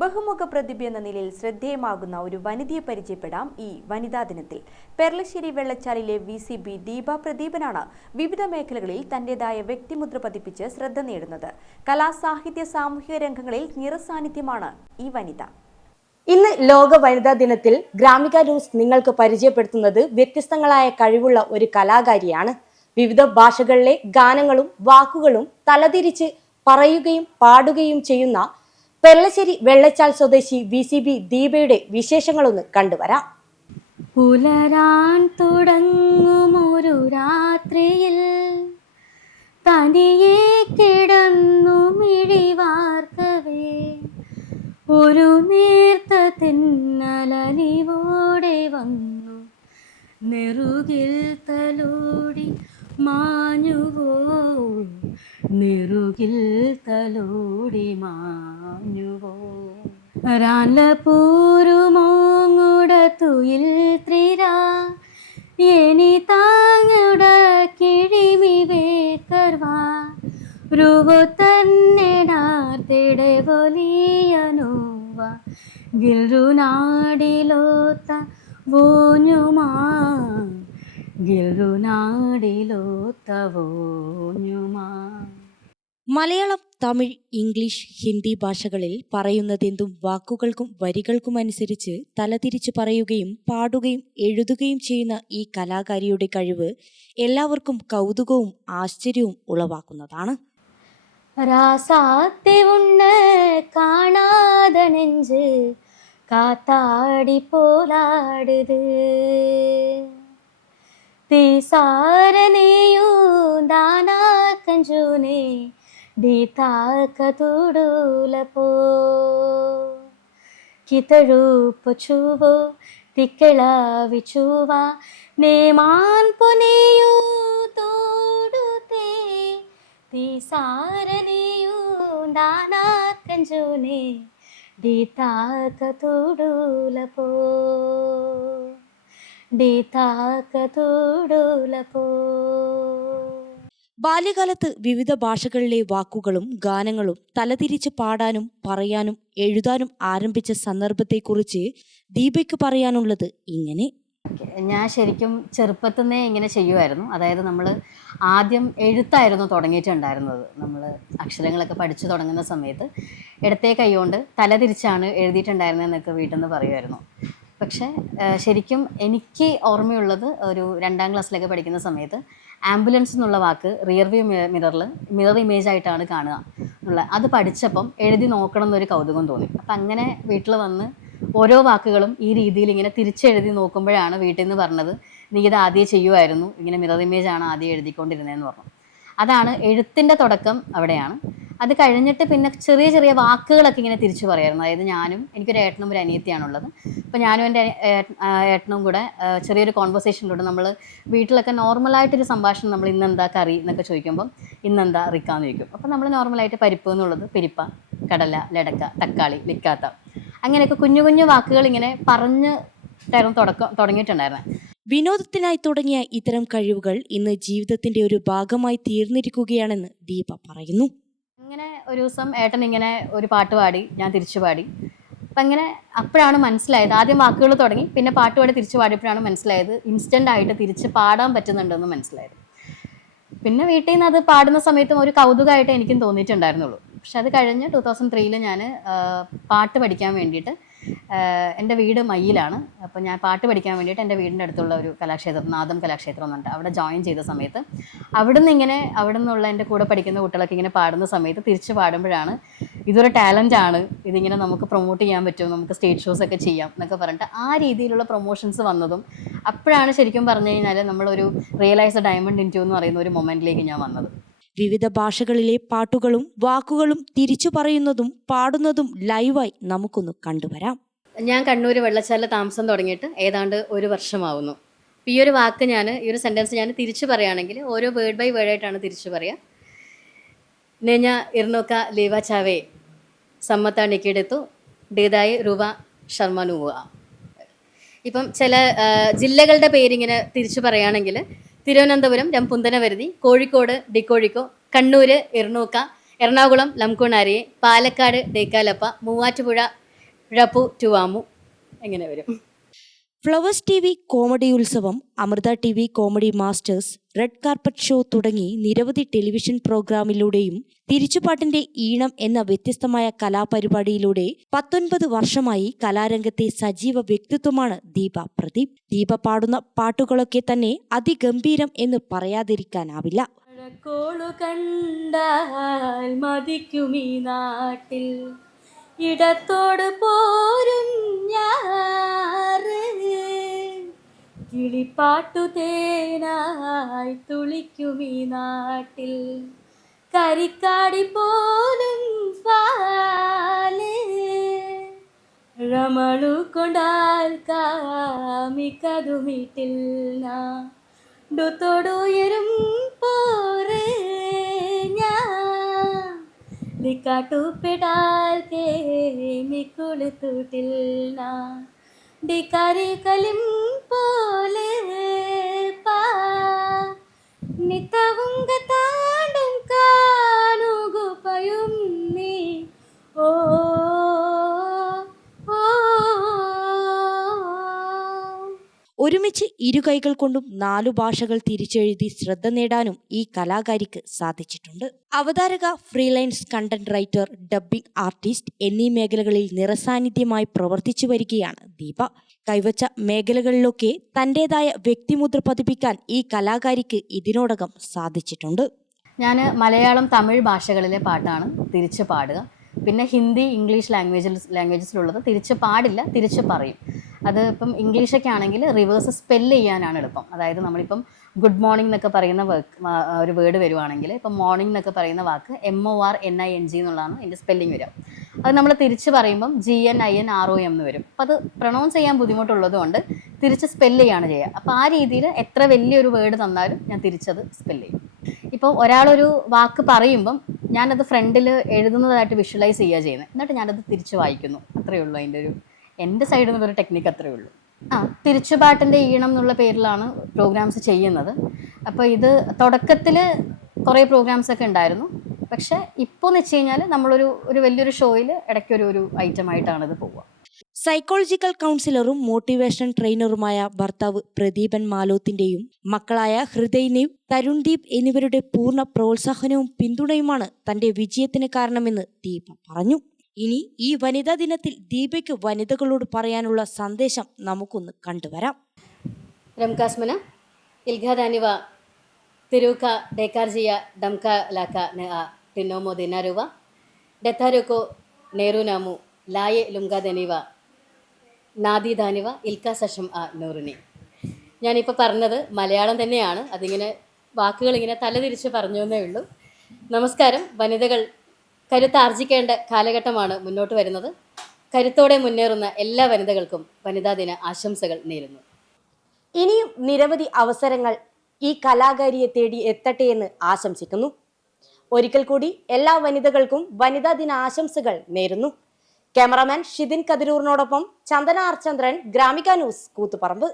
ബഹുമുഖ പ്രതിഭ എന്ന നിലയിൽ ശ്രദ്ധേയമാകുന്ന ഒരു വനിതയെ പരിചയപ്പെടാം ഈ വനിതാ ദിനത്തിൽ. പെർളശ്ശേരി വെള്ളച്ചാലിലെ VCB ദീപ പ്രദീപനാണ് വിവിധ മേഖലകളിൽ തന്റേതായ വ്യക്തിമുദ്ര പതിപ്പിച്ച് ശ്രദ്ധ നേടുന്നത്. കലാ, സാഹിത്യ, സാമൂഹിക രംഗങ്ങളിൽ നിറസാന്നിധ്യമാണ് ഈ വനിത. ഇന്ന് ലോക വനിതാ ദിനത്തിൽ ഗ്രാമിക ന്യൂസ് നിങ്ങൾക്ക് പരിചയപ്പെടുത്തുന്നത് വ്യത്യസ്തങ്ങളായ കഴിവുള്ള ഒരു കലാകാരിയാണ്. വിവിധ ഭാഷകളിലെ ഗാനങ്ങളും വാക്കുകളും തലതിരിച്ച് പറയുകയും പാടുകയും ചെയ്യുന്ന പെർളശ്ശേരി വെള്ളച്ചാൽ സ്വദേശി VCB ദീപയുടെ വിശേഷങ്ങളൊന്ന് കണ്ടുവരാം. പുലരാൻ തുടങ്ങുമൊരു രാത്രിയിൽ തനിയെ കിടന്നു മിഴിവാർക്കവേ ഒരു നേർത്ത തെന്നലലിവോടെ വന്നു നെറുകിൽ തലോടി മാഞ്ഞുവോ, നെറുകിൽ തലോടി മാഞ്ഞുവോ. ൂരുമോങ്ങുടത്തുയിൽ ത്രിര എനി താങ്ങുട കിഴിമി വേക്കർവാ രുവോ തന്നെടാർത്തിടെ വലിയനോവ ഗിൽറുനാടിലോത്ത വോഞ്ഞുമാ ഗിൽറുനാടിലോത്ത വോഞ്ഞുമാ. മലയാളം, തമിഴ്, ഇംഗ്ലീഷ്, ഹിന്ദി ഭാഷകളിൽ പറയുന്നതെന്തും വാക്കുകൾക്കും വരികൾക്കും അനുസരിച്ച് തലതിരിച്ചു പറയുകയും പാടുകയും എഴുതുകയും ചെയ്യുന്ന ഈ കലാകാരിയുടെ കഴിവ് എല്ലാവർക്കും കൗതുകവും ആശ്ചര്യവും ഉളവാക്കുന്നതാണ്. ராசாத்தி உன்னை காணாத நெஞ்சு காத்தாடி போலாடுது, தீசாரனையும் தானா கஞ்சூனே दीताक तुडूल पो कितळू पचुवो तिक्केळा विचुवा नेमान पुनेयू तोडुते तीसारनेयू दाना कंजूने दीताक तुडूल पो दीताक तुडूल पो. ബാല്യകാലത്ത് വിവിധ ഭാഷകളിലെ വാക്കുകളും ഗാനങ്ങളും തലതിരിച്ച് പാടാനും പറയാനും എഴുതാനും ആരംഭിച്ച സന്ദർഭത്തെക്കുറിച്ച് ദീപയ്ക്ക് പറയാനുള്ളത് ഇങ്ങനെ. ഞാൻ ശരിക്കും ചെറുപ്പത്തിൽ നിന്നേ ഇങ്ങനെ ചെയ്യുമായിരുന്നു. അതായത് നമ്മൾ ആദ്യം എഴുത്തായിരുന്നു തുടങ്ങിയിട്ടുണ്ടായിരുന്നത്. നമ്മൾ അക്ഷരങ്ങളൊക്കെ പഠിച്ചു തുടങ്ങുന്ന സമയത്ത് ഇടത്തേ കൈകൊണ്ട് തലതിരിച്ചാണ് എഴുതിയിട്ടുണ്ടായിരുന്നതെന്നൊക്കെ വീട്ടിൽ നിന്ന് പറയുമായിരുന്നു. പക്ഷേ ശരിക്കും എനിക്ക് ഓർമ്മയുള്ളത് ഒരു 2ാം ക്ലാസ്സിലൊക്കെ പഠിക്കുന്ന സമയത്ത് ആംബുലൻസ് എന്നുള്ള വാക്ക് റിയർവ്യൂ മിറർ ഇമേജ് ആയിട്ടാണ് കാണുക എന്നുള്ള അത് പഠിച്ചപ്പം എഴുതി നോക്കണം എന്നൊരു കൗതുകം തോന്നി. അപ്പം അങ്ങനെ വീട്ടിൽ വന്ന് ഓരോ വാക്കുകളും ഈ രീതിയിൽ ഇങ്ങനെ തിരിച്ചെഴുതി നോക്കുമ്പോഴാണ് വീട്ടിൽ നിന്ന് പറഞ്ഞത്, നീ ഇത് ആദ്യം ചെയ്യുമായിരുന്നു, ഇങ്ങനെ മിറർ ഇമേജ് ആണ് ആദ്യം എഴുതിക്കൊണ്ടിരുന്നതെന്ന് പറഞ്ഞു. അതാണ് എഴുത്തിൻ്റെ തുടക്കം അവിടെയാണ്. അത് കഴിഞ്ഞിട്ട് പിന്നെ ചെറിയ ചെറിയ വാക്കുകളൊക്കെ ഇങ്ങനെ തിരിച്ചു പറയായിരുന്നു. അതായത് എനിക്കൊരു ഏട്ടനും ഒരു അനിയത്തിയാണുള്ളത്. അപ്പോൾ ഞാനും എൻ്റെ ഏട്ടനും കൂടെ ചെറിയൊരു കോൺവെർസേഷനിലൂടെ നമ്മൾ വീട്ടിലൊക്കെ നോർമലായിട്ടൊരു സംഭാഷണം, നമ്മൾ ഇന്നെന്താ കറി എന്നൊക്കെ ചോദിക്കുമ്പം ഇന്നെന്താ റിക്കാന്ന് ചോദിക്കും. അപ്പോൾ നമ്മൾ നോർമലായിട്ട് പരിപ്പ് എന്നുള്ളത് പെരിപ്പ, കടല, ലടക്ക, തക്കാളി, ലിക്കാത്ത, അങ്ങനെയൊക്കെ കുഞ്ഞു കുഞ്ഞു വാക്കുകൾ ഇങ്ങനെ തുടങ്ങിയിട്ടുണ്ടായിരുന്നത്. വിനോദത്തിനായി തുടങ്ങിയ ഇത്തരം കഴിവുകൾ ഇന്ന് ജീവിതത്തിന്റെ ഒരു ഭാഗമായി തീർന്നിരിക്കുകയാണെന്ന് ദീപ പറയുന്നു. അങ്ങനെ ഒരു ദിവസം ഏട്ടൻ ഇങ്ങനെ ഒരു പാട്ട് പാടി, ഞാൻ തിരിച്ചു പാടി. അപ്പം അങ്ങനെ അപ്പോഴാണ് മനസ്സിലായത്, ആദ്യം വാക്കുകൾ തുടങ്ങി പിന്നെ പാട്ട് പാടി തിരിച്ചു പാടിയപ്പോഴാണ് മനസ്സിലായത് ഇൻസ്റ്റൻ്റ് ആയിട്ട് തിരിച്ച് പാടാൻ പറ്റുന്നുണ്ടെന്ന് മനസ്സിലായത്. പിന്നെ വീട്ടിൽ നിന്ന് അത് പാടുന്ന സമയത്തും ഒരു കൗതുകമായിട്ട് എനിക്കും തോന്നിയിട്ടുണ്ടായിരുന്നുള്ളൂ. പക്ഷെ അത് കഴിഞ്ഞ് 2003 ഞാൻ പാട്ട് പഠിക്കാൻ വേണ്ടിയിട്ട്, എൻ്റെ വീട് മയ്യിലാണ്. അപ്പോൾ ഞാൻ പാട്ട് പഠിക്കാൻ വേണ്ടിയിട്ട് എൻ്റെ വീടിൻ്റെ അടുത്തുള്ള ഒരു കലാക്ഷേത്രം, നാദം കലാക്ഷേത്രം എന്നുണ്ട്, അവിടെ ജോയിൻ ചെയ്ത സമയത്ത് അവിടെ നിന്നുള്ള എൻ്റെ കൂടെ പഠിക്കുന്ന കുട്ടികളൊക്കെ ഇങ്ങനെ പാടുന്ന സമയത്ത് തിരിച്ച് പാടുമ്പോഴാണ് ഇതൊരു ടാലൻ്റ് ആണ്, ഇതിങ്ങനെ നമുക്ക് പ്രൊമോട്ട് ചെയ്യാൻ പറ്റും, നമുക്ക് സ്റ്റേജ് ഷോസ് ഒക്കെ ചെയ്യാം എന്നൊക്കെ പറഞ്ഞിട്ട് ആ രീതിയിലുള്ള പ്രൊമോഷൻസ് വന്നതും അപ്പോഴാണ് ശരിക്കും പറഞ്ഞു കഴിഞ്ഞാൽ നമ്മളൊരു റിയലൈസ് ഡയമണ്ട് ഇൻ ടു എന്ന് പറയുന്ന ഒരു മൊമെൻറ്റിലേക്ക് ഞാൻ വന്നത്. വിവിധ ഭാഷകളിലെ പാട്ടുകളും വാക്കുകളും തിരിച്ചു പറയുന്നതും പാടുന്നതും ലൈവായി നമുക്കൊന്ന് കണ്ടുവരാം. ഞാൻ കണ്ണൂർ വെള്ളച്ചാലിൽ താമസം തുടങ്ങിയിട്ട് ഏതാണ്ട് 1 വർഷമാവുന്നു. ഈ ഒരു വാക്ക് ഈ ഒരു സെൻറ്റൻസ് ഞാൻ തിരിച്ചു പറയുകയാണെങ്കിൽ ഓരോ വേർഡ് ബൈ വേർഡായിട്ടാണ് തിരിച്ചു പറയുക. നെഞ്ഞ ഇർനോക്ക ലീവ ചാവേ സമ്മത്ത ണിക്കെടുത്തു ഡേതായി രൂപ ശർമ്മനുവ. ഇപ്പം ചില ജില്ലകളുടെ പേരിങ്ങനെ തിരിച്ചു പറയുകയാണെങ്കിൽ തിരുവനന്തപുരം രംപുന്തനവരുതി, കോഴിക്കോട് ഡിക്കോഴിക്കോ, കണ്ണൂർ ഇർനൂക്ക, എറണാകുളം ലംകുണാരിയെ, പാലക്കാട് ഡേക്കാലപ്പ, മൂവാറ്റുപുഴ റപ്പു ടുവാമു എങ്ങനെ വരും. Flowers TV Comedy Utsavam, Amrita TV Comedy Masters, Red Carpet show തുടങ്ങി നിരവധി ടെലിവിഷൻ പ്രോഗ്രാമിലൂടെയും തിരിച്ചുപാട്ടിന്റെ ഈണം എന്ന വ്യത്യസ്തമായ കലാപരിപാടിയിലൂടെ 19 വർഷമായി കലാരംഗത്തെ സജീവ വ്യക്തിത്വമാണ് ദീപ പ്രദീപ്. ദീപ പാടുന്ന പാട്ടുകളൊക്കെ തന്നെ അതിഗംഭീരം എന്ന് പറയാതിരിക്കാനാവില്ല. മഴക്കോളു കണ്ടാൽ മതിക്കുമീ നാട്ടിൽ ഇടത്തോട് പോരും ഞാറ് കിളിപ്പാട്ടു തേനായി തുളിക്കുമീ നാട്ടിൽ കരിക്കാടി പോലും പാല് രമളു കൊണ്ടാൽ കാമിക്കതുമിട്ടില്ല ടുത്തോടുയരും പോരെ ഞാൻ ഡിക്കാട്ടുപെടാൽ കേമിക്കുളിത്തൂട്ടില്ല ഡിക്കാരി കലിം പോലെ പാ നിത്തവുങ്ക താണ്ടും കാണുകയും നീ ഓ ഒരുമിച്ച് ഇരുകൈകൾ കൊണ്ടും 4 ഭാഷകൾ തിരിച്ചെഴുതി ശ്രദ്ധ നേടാനും ഈ കലാകാരിക്ക് സാധിച്ചിട്ടുണ്ട്. അവതാരക, ഫ്രീലൈൻസ് കണ്ടന്റ് റൈറ്റർ, ഡബ്ബിംഗ് ആർട്ടിസ്റ്റ് എന്നീ മേഖലകളിൽ നിറസാന്നിധ്യമായി പ്രവർത്തിച്ചു വരികയാണ് ദീപ. കൈവച്ച മേഖലകളിലൊക്കെ തന്റേതായ വ്യക്തിമുദ്ര പതിപ്പിക്കാൻ ഈ കലാകാരിക്ക് ഇതിനോടകം സാധിച്ചിട്ടുണ്ട്. ഞാൻ മലയാളം, തമിഴ് ഭാഷകളിലെ പാട്ടാണ് തിരിച്ച് പാടുക. പിന്നെ ഹിന്ദി, ഇംഗ്ലീഷ് ലാംഗ്വേജസിലുള്ളത് തിരിച്ച് പാടില്ല, തിരിച്ച് പറയും. അത് ഇപ്പം ഇംഗ്ലീഷൊക്കെ ആണെങ്കിൽ റിവേഴ്സ് സ്പെല്ല് ചെയ്യാനാണ് എളുപ്പം. അതായത് നമ്മളിപ്പം ഗുഡ് മോർണിംഗ് എന്നൊക്കെ പറയുന്ന ഒരു വേർഡ് വരുവാണെങ്കിൽ ഇപ്പം മോർണിംഗ് എന്നൊക്കെ പറയുന്ന വാക്ക് MORNING എന്നുള്ളതാണ് എൻ്റെ സ്പെല്ലിങ് വരിക. അത് നമ്മൾ തിരിച്ച് പറയുമ്പം GNINROM എന്ന് വരും. അപ്പം അത് പ്രൊണൗൺസ് ചെയ്യാൻ ബുദ്ധിമുട്ടുള്ളത് കൊണ്ട് തിരിച്ച് സ്പെല്ല് ചെയ്യാണ് ചെയ്യുക. അപ്പോൾ ആ രീതിയിൽ എത്ര വലിയൊരു വേർഡ് തന്നാലും ഞാൻ തിരിച്ചത് സ്പെല്ല് ചെയ്യും. ഇപ്പോൾ ഒരാളൊരു വാക്ക് പറയുമ്പം ഞാനത് ഫ്രണ്ടിൽ എഴുതുന്നതായിട്ട് വിഷ്വലൈസ് ചെയ്യുക ചെയ്യുന്നത്, എന്നിട്ട് ഞാനത് തിരിച്ച് വായിക്കുന്നു. അത്രയേ ഉള്ളൂ അതിൻ്റെ എൻ്റെ സൈഡിൽ നിന്നൊരു ടെക്നിക്ക് അത്രയേ ഉള്ളൂ. തിരിച്ചുപാട്ടിൻ്റെ ഈണം എന്നുള്ള പേരിലാണ് പ്രോഗ്രാംസ് ചെയ്യുന്നത്. അപ്പോൾ ഇത് തുടക്കത്തിൽ കുറേ പ്രോഗ്രാംസ് ഒക്കെ ഉണ്ടായിരുന്നു. പക്ഷേ ഇപ്പോൾ എന്ന് വെച്ച് കഴിഞ്ഞാൽ നമ്മളൊരു വലിയൊരു ഷോയിൽ ഇടയ്ക്കൊരു ഐറ്റമായിട്ടാണ് ഇത് പോവുക. സൈക്കോളജിക്കൽ കൗൺസിലറും മോട്ടിവേഷൻ ട്രെയിനറുമായ ഭർത്താവ് പ്രദീപൻ മാലോത്തിന്റെയും മക്കളായ ഹൃദയ്, തരുൺദീപ് എന്നിവരുടെ പൂർണ്ണ പ്രോത്സാഹനവും പിന്തുണയുമാണ് തന്റെ വിജയത്തിന് കാരണമെന്ന് ദീപ പറഞ്ഞു. ഇനി ഈ വനിതാ ദിനത്തിൽ ദീപയ്ക്ക് വനിതകളോട് പറയാനുള്ള സന്ദേശം നമുക്കൊന്ന് കണ്ടുവരാം. റംകാസ്മന ഇൽഘാദാനിവ തിരുക്ക ഡേക്കാർജിയ ഡംക ലാക്ക ടിന്നോമോ ദിനാരുവ ഡെത്താരുക്കോ നേരുനാമു ലായെ ലുങ്കാദനിവ നാദിദാനിവ ഇൽക്ക സഷം നൂറിനി. ഞാനിപ്പോൾ പറഞ്ഞത് മലയാളം തന്നെയാണ്. അതിങ്ങനെ വാക്കുകളിങ്ങനെ തലതിരിച്ച് പറഞ്ഞു എന്നേ ഉള്ളൂ. നമസ്കാരം. വനിതകൾ കരുത്താർജിക്കേണ്ട കാലഘട്ടമാണ് മുന്നോട്ട് വരുന്നത്. കരുത്തോടെ മുന്നേറുന്ന എല്ലാ വനിതകൾക്കും വനിതാ ദിന ആശംസകൾ നേരുന്നു. ഇനിയും നിരവധി അവസരങ്ങൾ ഈ കലാകാരിയെ തേടി എത്തട്ടെ എന്ന് ആശംസിക്കുന്നു. ഒരിക്കൽ കൂടി എല്ലാ വനിതകൾക്കും വനിതാ ദിന ആശംസകൾ നേരുന്നു. ക്യാമറാമാൻ ഷിദിൻ കതിരൂറിനോടൊപ്പം ചന്ദന ആർ ചന്ദ്രൻ, ഗ്രാമിക ന്യൂസ്, കൂത്തുപറമ്പ്.